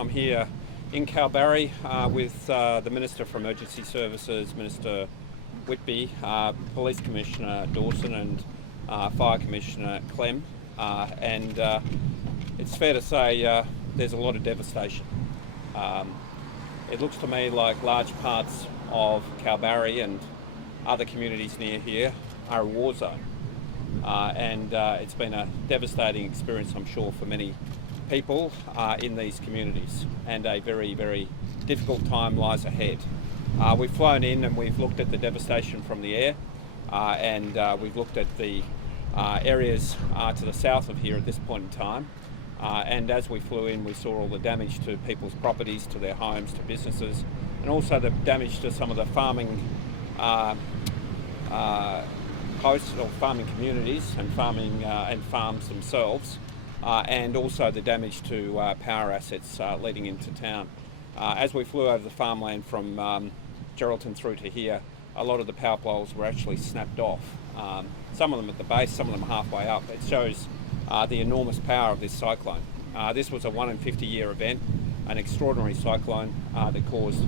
I'm here in Kalbarri with the Minister for Emergency Services, Minister Whitby, Police Commissioner Dawson and Fire Commissioner Clem. It's fair to say there's a lot of devastation. It looks to me like large parts of Kalbarri and other communities near here are a war zone. It's been a devastating experience, I'm sure, for many people in these communities, and a very, very difficult time lies ahead. We've flown in and we've looked at the devastation from the air, and we've looked at the areas to the south of here at this point in time. And as we flew in, we saw all the damage to people's properties, to their homes, to businesses, and also the damage to some of the farming hosts or farming communities and farms themselves, and also the damage to power assets leading into town. As we flew over the farmland from Geraldton through to here, a lot of the power poles were actually snapped off. Some of them at the base, some of them halfway up. It shows the enormous power of this cyclone. This was a 1 in 50 year event, an extraordinary cyclone that caused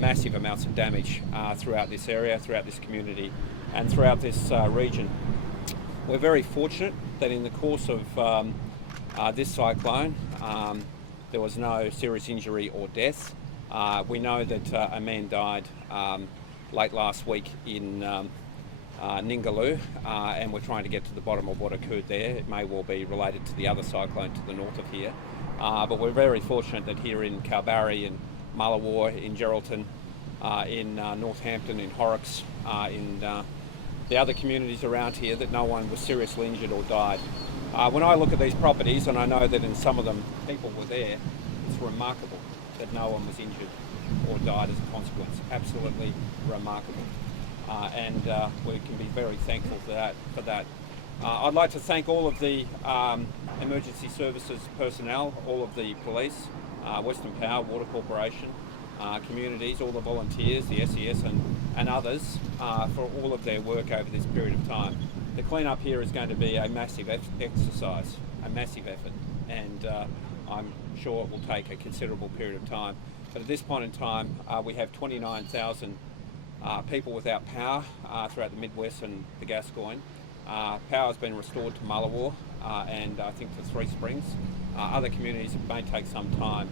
massive amounts of damage throughout this area, throughout this community, and throughout this region. We're very fortunate that in the course of this cyclone there was no serious injury or death. We know that a man died late last week in Ningaloo, and we're trying to get to the bottom of what occurred there. It may well be related to the other cyclone to the north of here, but we're very fortunate that here in Kalbarri, in Mullewa, in Geraldton, in Northampton, in Horrocks, in the other communities around here, that no one was seriously injured or died. When I look at these properties, and I know that in some of them people were there, it's remarkable that no one was injured or died as a consequence. Absolutely remarkable. We can be very thankful for that. I'd like to thank all of the emergency services personnel, all of the police, Western Power, Water Corporation, communities, all the volunteers, the SES and others, for all of their work over this period of time. The clean-up here is going to be a massive exercise, a massive effort, and I'm sure it will take a considerable period of time. But at this point in time, we have 29,000 people without power throughout the Midwest and the Gascoyne. Power has been restored to Mullewa and I think to Three Springs. Other communities, it may take some time.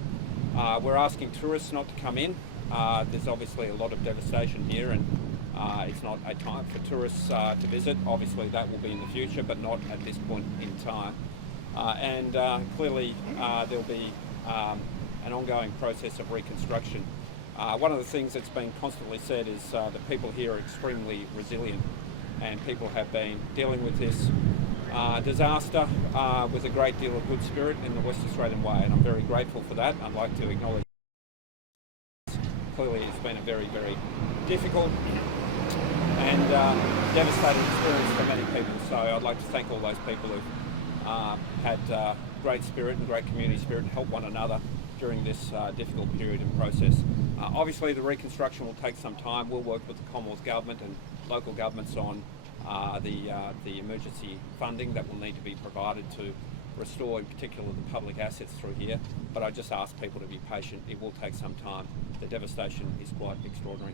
We're asking tourists not to come in. There's obviously a lot of devastation here, and it's not a time for tourists to visit. Obviously that will be in the future, but not at this point in time. Clearly there'll be an ongoing process of reconstruction. One of the things that's been constantly said is that people here are extremely resilient, and people have been dealing with this disaster with a great deal of good spirit in the West Australian way, and I'm very grateful for that. I'd like to acknowledge clearly it's been a very, very difficult and devastating experience for many people, so I'd like to thank all those people who've had great spirit and great community spirit and help one another during this difficult period and process. Obviously the reconstruction will take some time. We'll work with the Commonwealth Government and local governments on the emergency funding that will need to be provided to restore in particular the public assets through here, but I just ask people to be patient. It will take some time. The devastation is quite extraordinary.